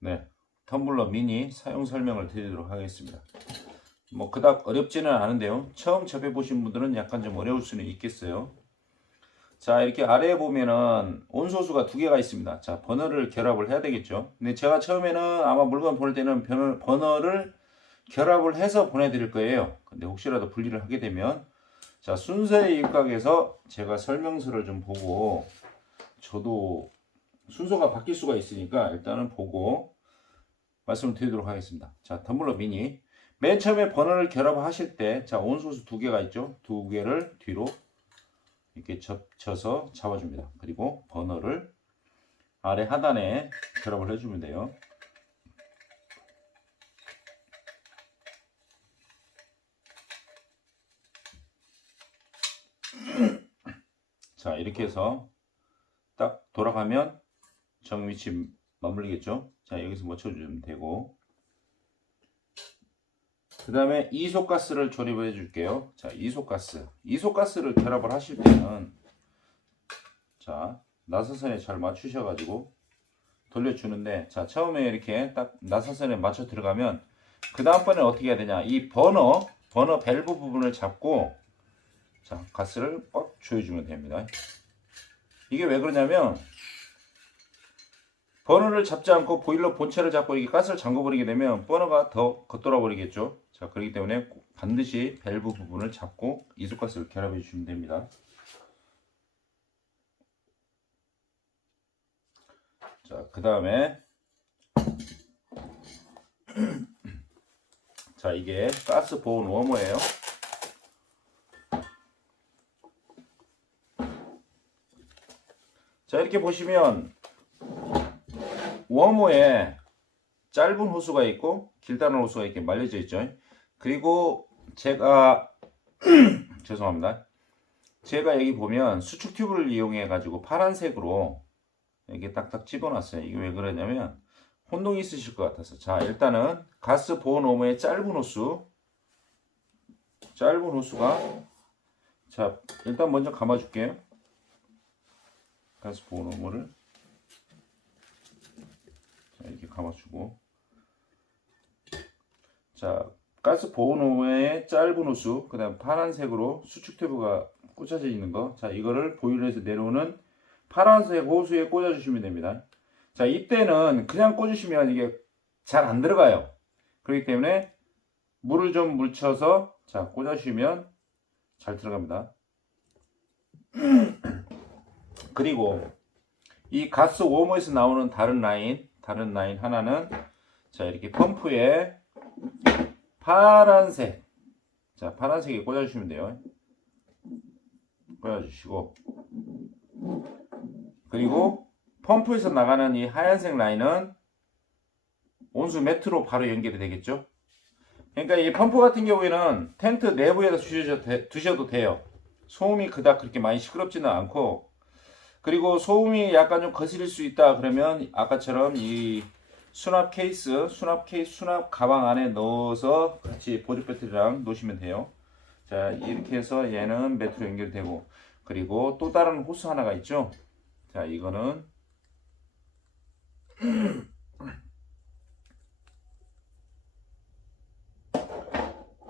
네, 텀블러 미니 사용 설명을 드리도록 하겠습니다. 뭐 그닥 어렵지는 않은데요. 처음 접해 보신 분들은 약간 좀 어려울 수는 있겠어요. 자, 이렇게 아래에 보면은 온소수가 두 개가 있습니다. 자, 버너를 결합을 해야 되겠죠. 근데 제가 처음에는 아마 물건 보낼 때는 버너를 결합을 해서 보내드릴 거예요. 근데 혹시라도 분리를 하게 되면, 자, 순서에 입각해서 제가 설명서를 좀 보고, 저도 순서가 바뀔 수가 있으니까 일단은 보고 말씀을 드리도록 하겠습니다. 자, 텀블러 미니. 맨 처음에 버너를 결합하실 때, 자, 온소수 두 개가 있죠. 두 개를 뒤로 이렇게 접쳐서 잡아줍니다. 그리고 버너를 아래 하단에 결합을 해주면 돼요. 자, 이렇게 해서 딱 돌아가면 정 위치 맞물리겠죠. 자, 여기서 맞춰주면 되고, 그 다음에 이소가스를 조립을 해줄게요. 자, 이소가스를 결합을 하실 때는, 자, 나사선에 잘 맞추셔가지고 돌려주는데, 자, 처음에 이렇게 딱 나사선에 맞춰 들어가면 그 다음번에 어떻게 해야 되냐, 이 버너 밸브 부분을 잡고, 자, 가스를 꽉 조여주면 됩니다. 이게 왜 그러냐면, 버너를 잡지 않고 보일러 본체를 잡고 이게 가스를 잠궈버리게 되면 버너가 더 겉돌아 버리겠죠. 자, 그렇기 때문에 반드시 밸브 부분을 잡고 이소가스를 결합해 주시면 됩니다. 자, 그 다음에 자, 이게 가스 보온 워머예요. 자, 이렇게 보시면 워머에 짧은 호수가 있고 길다란 호수가 이렇게 말려져 있죠. 그리고 제가 죄송합니다. 제가 여기 보면 수축 튜브를 이용해 가지고 파란색으로 이렇게 딱딱 집어놨어요. 이게 왜 그러냐면 혼동이 있으실 것 같아서. 자, 일단은 가스 보온 워머의 짧은 호수가, 자, 일단 먼저 감아줄게요. 가스 보온 워머를 자, 이렇게 감아주고, 자, 가스 보온 워머의 짧은 호수, 그 다음 파란색으로 수축 튜브가 꽂혀져 있는 거, 자, 이거를 보일러에서 내려오는 파란색 호수에 꽂아주시면 됩니다. 자, 이때는 그냥 꽂으시면 이게 잘 안 들어가요. 그렇기 때문에 물을 좀 묻혀서, 자, 꽂아주시면 잘 들어갑니다. 그리고 이 가스 워머에서 나오는 다른 라인 하나는, 자, 이렇게 펌프에 파란색, 자, 파란색에 꽂아주시면 돼요. 꽂아주시고, 그리고 펌프에서 나가는 이 하얀색 라인은 온수 매트로 바로 연결이 되겠죠. 그러니까 이 펌프 같은 경우에는 텐트 내부에다 두셔도 돼요. 소음이 그닥 그렇게 많이 시끄럽지는 않고, 그리고 소음이 약간 좀 거슬릴 수 있다 그러면 아까처럼 이 수납 가방 안에 넣어서 같이 보조 배터리랑 놓으시면 돼요. 자, 이렇게 해서 얘는 매트로 연결되고, 그리고 또 다른 호스 하나가 있죠. 자, 이거는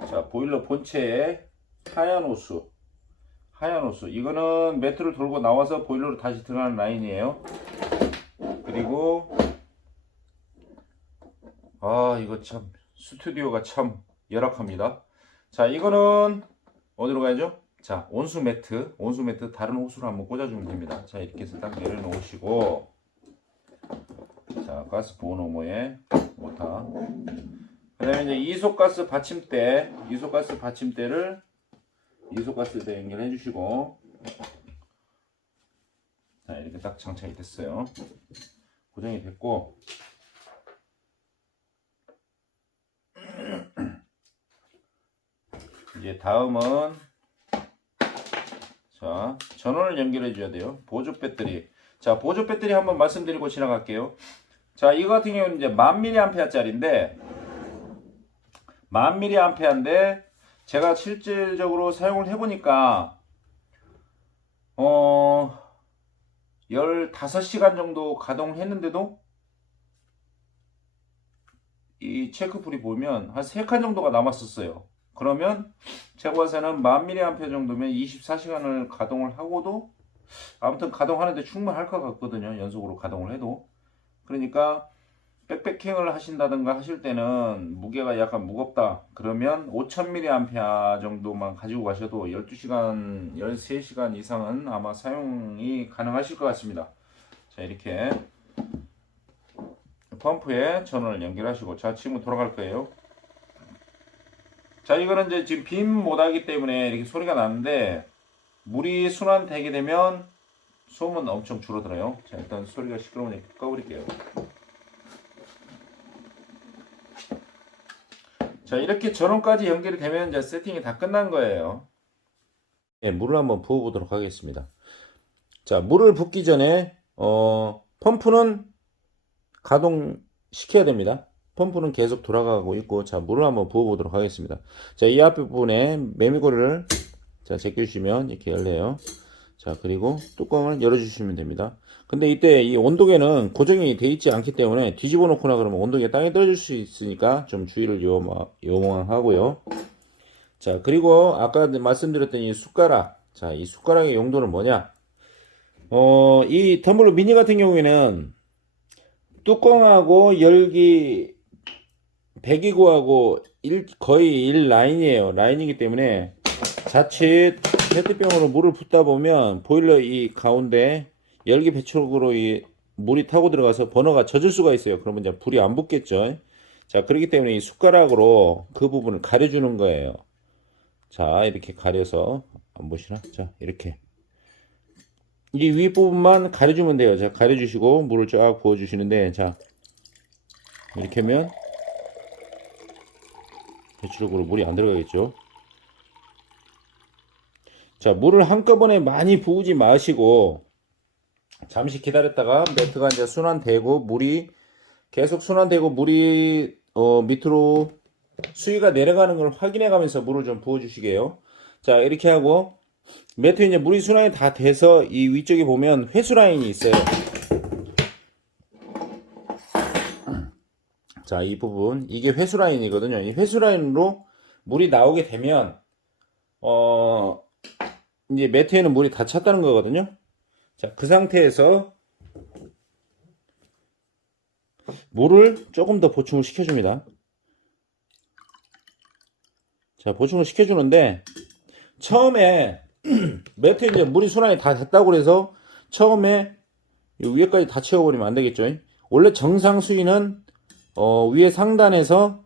자, 보일러 본체에 하얀 호스, 이거는 매트를 돌고 나와서 보일러로 다시 들어가는 라인이에요. 그리고 이거 참 스튜디오가 참 열악합니다. 자, 이거는 어디로 가야죠? 자, 온수 매트 다른 호스로 한번 꽂아주면 됩니다. 자, 이렇게 해서 딱 내려놓으시고, 자, 가스 보온 워머에 모터, 그 다음에 이제 이소가스대 받침대를 이소가스에다 연결해 주시고, 자, 이렇게 딱 장착이 됐어요. 고정이 됐고, 이제 다음은, 자, 전원을 연결해 줘야 돼요. 보조 배터리. 자, 보조 배터리 한번 말씀드리고 지나갈게요. 자, 이거 같은 경우는 이제 1000mAh짜리인데, 1000mAh인데, 제가 실질적으로 사용을 해보니까, 15시간 정도 가동을 했는데도 이 체크풀이 보면 한 3칸 정도가 남았었어요. 그러면 제가 봐서는 1000mAh 정도면 24시간을 가동을 하고도 아무튼 가동하는데 충분할 것 같거든요. 연속으로 가동을 해도. 그러니까 백패킹을 하신다든가 하실 때는 무게가 약간 무겁다 그러면 5000mAh 정도만 가지고 가셔도 12시간 13시간 이상은 아마 사용이 가능하실 것 같습니다. 자, 이렇게 펌프에 전원을 연결하시고, 자, 지금 돌아갈 거예요. 자, 이거는 이제 지금 빔 모드이기 때문에 이렇게 소리가 나는데 물이 순환되게 되면 소음은 엄청 줄어들어요. 자, 일단 소리가 시끄러우니까 꺼버릴게요. 자, 이렇게 전원까지 연결이 되면 이제 세팅이 다 끝난 거예요. 네, 물을 한번 부어 보도록 하겠습니다. 자, 물을 붓기 전에 펌프는 가동시켜야 됩니다. 펌프는 계속 돌아가고 있고, 자, 물을 한번 부어 보도록 하겠습니다. 자, 이 앞부분에 매미고리를 자, 제껴주시면 이렇게 열려요. 자, 그리고 뚜껑을 열어주시면 됩니다. 근데 이때 이 온도계는 고정이 되어 있지 않기 때문에 뒤집어 놓거나 그러면 온도계 땅에 떨어질 수 있으니까 좀 주의를 요망하고요. 자, 그리고 아까 말씀드렸던 이 숟가락. 자, 이 숟가락의 용도는 뭐냐? 이 텀블러 미니 같은 경우에는 뚜껑하고 열기 배기구하고 거의 1라인이에요. 라인이기 때문에 자칫 페트병으로 물을 붓다 보면 보일러 이 가운데 열기 배출구로 이 물이 타고 들어가서 버너가 젖을 수가 있어요. 그러면 이제 불이 안 붙겠죠. 자, 그렇기 때문에 이 숟가락으로 그 부분을 가려주는 거예요. 자, 이렇게 가려서 안 보시나? 자, 이렇게 이 윗부분만 가려주면 돼요. 자, 가려주시고 물을 쫙 부어주시는데, 자, 이렇게 하면 배출구로 물이 안 들어가겠죠. 자, 물을 한꺼번에 많이 부으지 마시고 잠시 기다렸다가 매트가 이제 순환되고 물이 계속 순환되고 물이 밑으로 수위가 내려가는 걸 확인해 가면서 물을 좀 부어 주시게요. 자, 이렇게 하고 매트 이제 물이 순환이 다 돼서 이 위쪽에 보면 회수 라인이 있어요. 자, 이 부분 이게 회수 라인이거든요. 이 회수 라인으로 물이 나오게 되면 이제 매트에는 물이 다 찼다는 거거든요. 자, 그 상태에서 물을 조금 더 보충을 시켜줍니다. 자, 보충을 시켜주는데 처음에 매트에 이제 물이 순환이 다 됐다고 그래서 처음에 위에까지 다 채워버리면 안 되겠죠. 원래 정상 수위는 위에 상단에서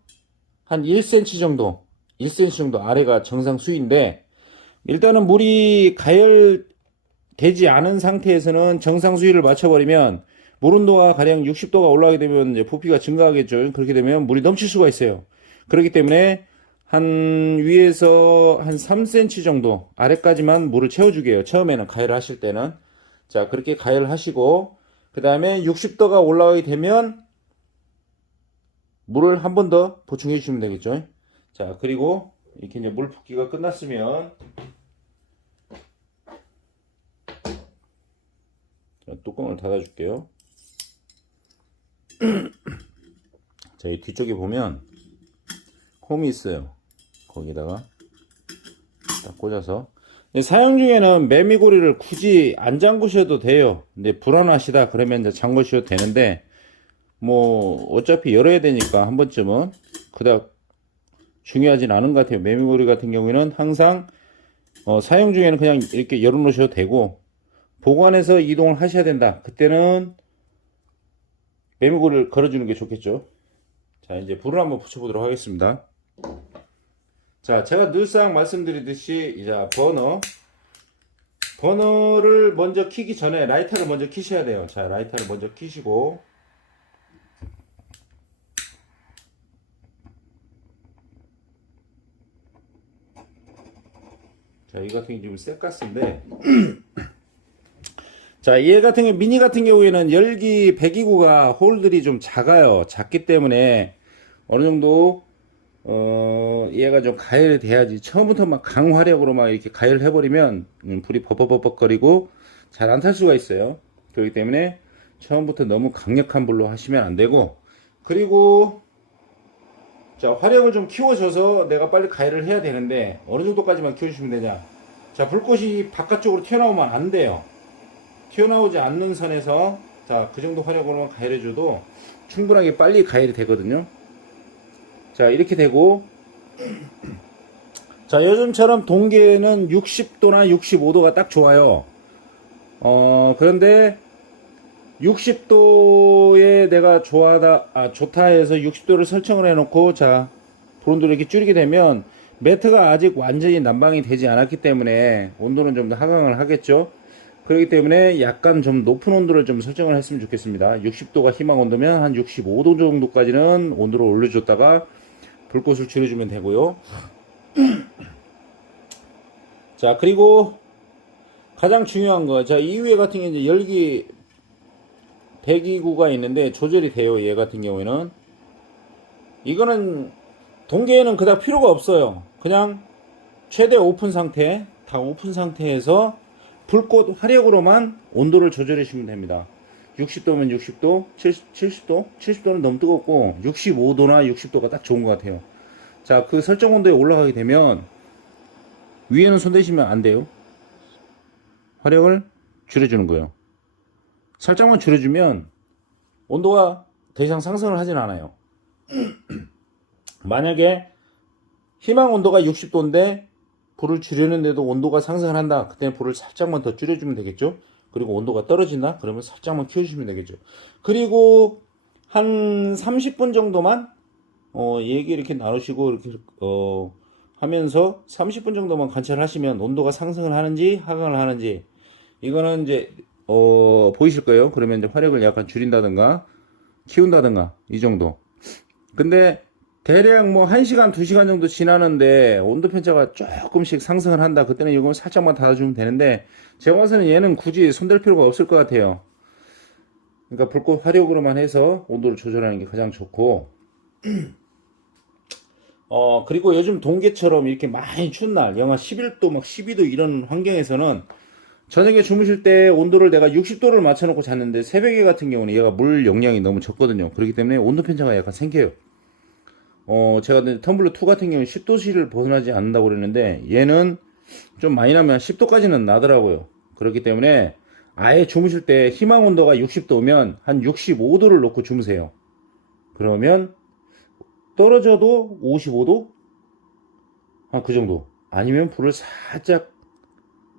한 1cm 정도, 1cm 정도 아래가 정상 수위인데 일단은 물이 가열되지 않은 상태에서는 정상 수위를 맞춰버리면 물 온도가 가량 60도가 올라가게 되면 이제 부피가 증가하겠죠. 그렇게 되면 물이 넘칠 수가 있어요. 그렇기 때문에 한 위에서 한 3cm 정도 아래까지만 물을 채워주게 해요. 처음에는 가열을 하실 때는. 자, 그렇게 가열을 하시고 그 다음에 60도가 올라가게 되면 물을 한 번 더 보충해 주시면 되겠죠. 자, 그리고 이렇게 이제 물 붓기가 끝났으면 자, 뚜껑을 닫아 줄게요. 자, 이 뒤쪽에 보면 홈이 있어요. 거기다가 딱 꽂아서 사용 중에는 매미고리를 굳이 안 잠그셔도 돼요. 근데 불안하시다 그러면 이제 잠그셔도 되는데 뭐 어차피 열어야 되니까 한 번쯤은 그닥 중요하진 않은 것 같아요. 매미고리 같은 경우에는 항상 사용 중에는 그냥 이렇게 열어 놓으셔도 되고 보관해서 이동을 하셔야 된다. 그때는 매미고리를 걸어주는 게 좋겠죠. 자, 이제 불을 한번 붙여보도록 하겠습니다. 자, 제가 늘상 말씀드리듯이 이제 버너를 먼저 켜기 전에 라이터를 먼저 켜셔야 돼요. 자, 라이터를 먼저 켜시고 자, 이 같은 게 지금 쇳가스인데 자, 얘 같은 경우 미니 같은 경우에는 열기 배기구가 홀들이 좀 작아요. 작기 때문에 어느 정도 얘가 좀 가열이 돼야지. 처음부터 막 강화력으로 막 이렇게 가열을 해버리면 불이 버벅버벅거리고 잘 안 탈 수가 있어요. 그렇기 때문에 처음부터 너무 강력한 불로 하시면 안 되고, 그리고 자, 화력을 좀 키워줘서 내가 빨리 가열을 해야 되는데 어느 정도까지만 키워주시면 되냐. 자, 불꽃이 바깥쪽으로 튀어나오면 안 돼요. 튀어나오지 않는 선에서 자, 그 정도 화력으로만 가열해줘도 충분하게 빨리 가열이 되거든요. 자, 이렇게 되고 자, 요즘처럼 동계는 60도나 65도가 딱 좋아요. 그런데 60도에 내가 좋다 해서 60도를 설정을 해놓고, 자, 불온도를 이렇게 줄이게 되면, 매트가 아직 완전히 난방이 되지 않았기 때문에, 온도는 좀 더 하강을 하겠죠? 그렇기 때문에 약간 좀 높은 온도를 좀 설정을 했으면 좋겠습니다. 60도가 희망 온도면 한 65도 정도까지는 온도를 올려줬다가, 불꽃을 줄여주면 되고요. 자, 그리고, 가장 중요한 거, 자, 이 위에 같은 경우는 이제 열기, 배기구가 있는데 조절이 돼요. 얘 같은 경우에는 이거는 동계에는 그닥 필요가 없어요. 그냥 최대 오픈 상태, 다 오픈 상태에서 불꽃 화력으로만 온도를 조절해 주시면 됩니다. 60도면 60도, 70도, 70도는 너무 뜨겁고 65도나 60도가 딱 좋은 것 같아요. 자, 그 설정 온도에 올라가게 되면 위에는 손대시면 안 돼요. 화력을 줄여주는 거예요. 살짝만 줄여주면 온도가 더 이상 상승을 하진 않아요. 만약에 희망 온도가 60도인데 불을 줄이는데도 온도가 상승을 한다. 그때는 불을 살짝만 더 줄여주면 되겠죠. 그리고 온도가 떨어진다. 그러면 살짝만 키워주시면 되겠죠. 그리고 한 30분 정도만 얘기 이렇게 나누시고 이렇게 하면서 30분 정도만 관찰하시면 온도가 상승을 하는지 하강을 하는지 이거는 이제 보이실 거예요. 그러면 이제 화력을 약간 줄인다든가, 키운다든가, 이 정도. 근데, 대략 뭐, 1시간, 2시간 정도 지나는데, 온도 편차가 조금씩 상승을 한다. 그때는 이거 살짝만 닫아주면 되는데, 제가 봐서는 얘는 굳이 손댈 필요가 없을 것 같아요. 그러니까, 불꽃 화력으로만 해서 온도를 조절하는 게 가장 좋고, 그리고 요즘 동계처럼 이렇게 많이 추운 날, 영하 11도, 막 12도 이런 환경에서는, 저녁에 주무실 때 온도를 내가 60도를 맞춰놓고 잤는데 새벽에 같은 경우는 얘가 물 용량이 너무 적거든요. 그렇기 때문에 온도 편차가 약간 생겨요. 제가 텀블러 2 같은 경우는 10도씨를 벗어나지 않는다고 그랬는데 얘는 좀 많이 나면 10도까지는 나더라고요. 그렇기 때문에 아예 주무실 때 희망 온도가 60도면 한 65도를 놓고 주무세요. 그러면 떨어져도 55도? 그 정도. 아니면 불을 살짝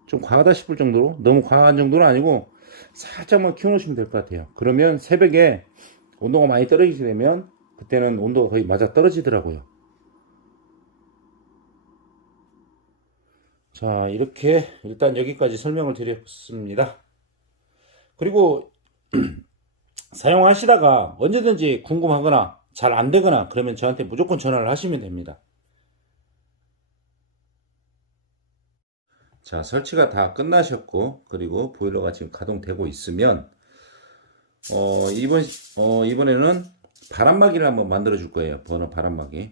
좀 과하다 싶을 정도로, 너무 과한 정도는 아니고 살짝만 키워놓으시면 될 것 같아요. 그러면 새벽에 온도가 많이 떨어지게 되면 그때는 온도가 거의 맞아 떨어지더라고요. 자, 이렇게 일단 여기까지 설명을 드렸습니다. 그리고 사용하시다가 언제든지 궁금하거나 잘 안되거나 그러면 저한테 무조건 전화를 하시면 됩니다. 자, 설치가 다 끝나셨고, 그리고 보일러가 지금 가동되고 있으면, 이번에는 바람막이를 한번 만들어 줄 거예요. 버너 바람막이.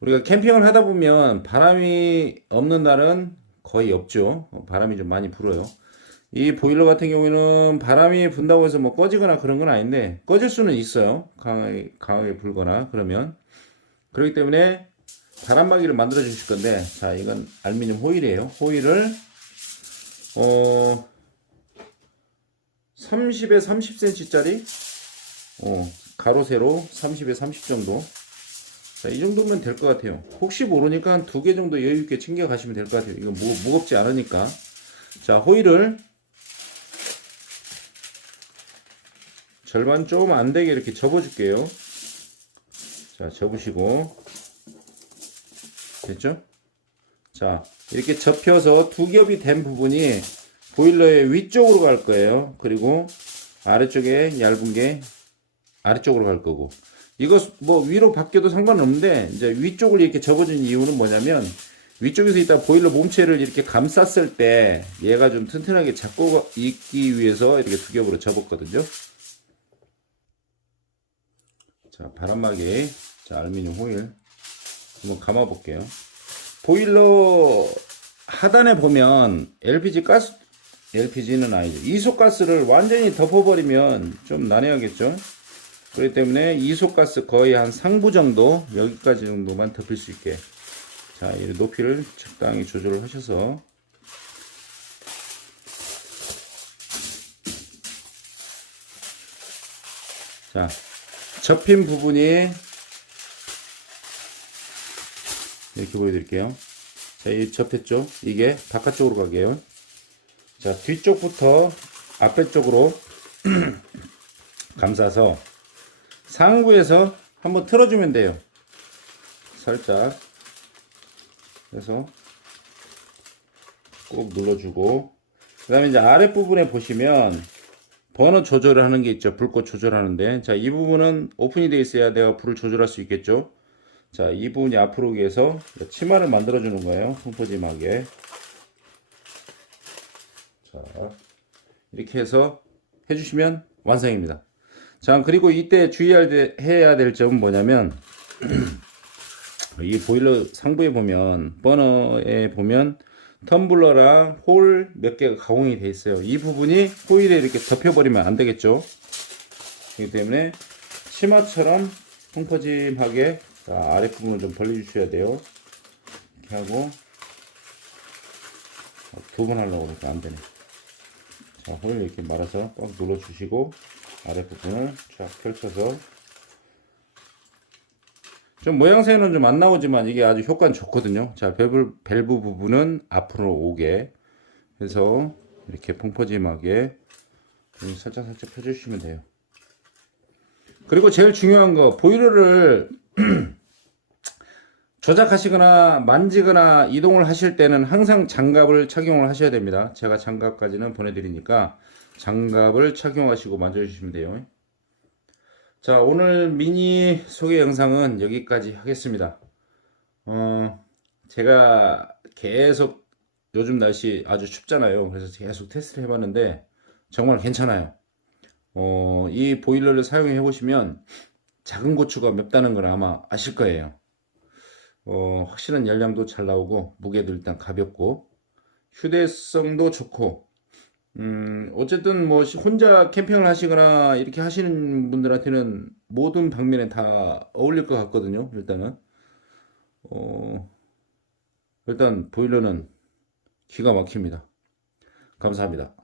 우리가 캠핑을 하다 보면 바람이 없는 날은 거의 없죠. 바람이 좀 많이 불어요. 이 보일러 같은 경우에는 바람이 분다고 해서 뭐 꺼지거나 그런 건 아닌데, 꺼질 수는 있어요. 강하게 불거나, 그러면. 그렇기 때문에, 바람막이를 만들어 주실 건데, 자, 이건 알루미늄 호일이에요. 호일을 30에 30cm 짜리 가로 세로 30에 30 정도. 자, 이 정도면 될 것 같아요. 혹시 모르니까 한 2개 정도 여유있게 챙겨 가시면 될 것 같아요. 이거 무겁지 않으니까. 자, 호일을 절반 좀 안되게 이렇게 접어 줄게요. 자, 접으시고 됐죠? 자, 이렇게 접혀서 두 겹이 된 부분이 보일러의 위쪽으로 갈 거예요. 그리고 아래쪽에 얇은 게 아래쪽으로 갈 거고, 이거 뭐 위로 바뀌어도 상관없는데 이제 위쪽을 이렇게 접어준 이유는 뭐냐면, 위쪽에서 이따 보일러 몸체를 이렇게 감쌌을 때 얘가 좀 튼튼하게 잡고 있기 위해서 이렇게 두 겹으로 접었거든요. 자, 바람막이, 자, 알루미늄 호일 한번 감아 볼게요. 보일러 하단에 보면 LPG는 아니죠. 이소가스를 완전히 덮어버리면 좀 난해하겠죠. 그렇기 때문에 이소가스 거의 한 상부 정도, 여기까지 정도만 덮을 수 있게, 자, 이 높이를 적당히 조절을 하셔서, 자, 접힌 부분이 이렇게 보여드릴게요. 자, 이 접혔죠? 이게 바깥쪽으로 가게요. 자, 뒤쪽부터 앞에 쪽으로 감싸서 상부에서 한번 틀어주면 돼요. 살짝. 그래서 꾹 눌러주고, 그 다음에 이제 아랫부분에 보시면 버너 조절을 하는 게 있죠. 불꽃 조절하는데, 자, 이 부분은 오픈이 되어 있어야 내가 불을 조절할 수 있겠죠. 자, 이 부분이 앞으로 오기 위해서 치마를 만들어 주는 거예요. 펑퍼짐하게. 자, 이렇게 해서 해주시면 완성입니다. 자, 그리고 이때 해야 될 점은 뭐냐면, 이 보일러 상부에 보면, 버너에 보면 텀블러랑 홀 몇 개가 가공이 되어 있어요. 이 부분이 호일에 이렇게 덮여버리면 안 되겠죠. 그렇기 때문에 치마처럼 펑퍼짐하게, 자, 아랫부분을 좀 벌려주셔야 돼요. 이렇게 하고, 두 번 하려고 하니까 안 되네. 자, 호일 이렇게 말아서 꽉 눌러주시고, 아랫부분을 쫙 펼쳐서, 좀 모양새는 좀 안 나오지만 이게 아주 효과는 좋거든요. 자, 밸브 부분은 앞으로 오게 해서 이렇게 펑퍼짐하게 살짝 펴주시면 돼요. 그리고 제일 중요한 거, 보일러를 조작하시거나 만지거나 이동을 하실 때는 항상 장갑을 착용을 하셔야 됩니다. 제가 장갑까지는 보내드리니까 장갑을 착용하시고 만져주시면 돼요. 자, 오늘 미니 소개 영상은 여기까지 하겠습니다. 제가 계속 요즘 날씨 아주 춥잖아요. 그래서 계속 테스트를 해봤는데 정말 괜찮아요. 이 보일러를 사용해 보시면 작은 고추가 맵다는 걸 아마 아실 거예요. 확실한 열량도 잘 나오고 무게도 일단 가볍고 휴대성도 좋고, 어쨌든 뭐 혼자 캠핑을 하시거나 이렇게 하시는 분들한테는 모든 방면에 다 어울릴 것 같거든요. 일단 보일러는 기가 막힙니다. 감사합니다.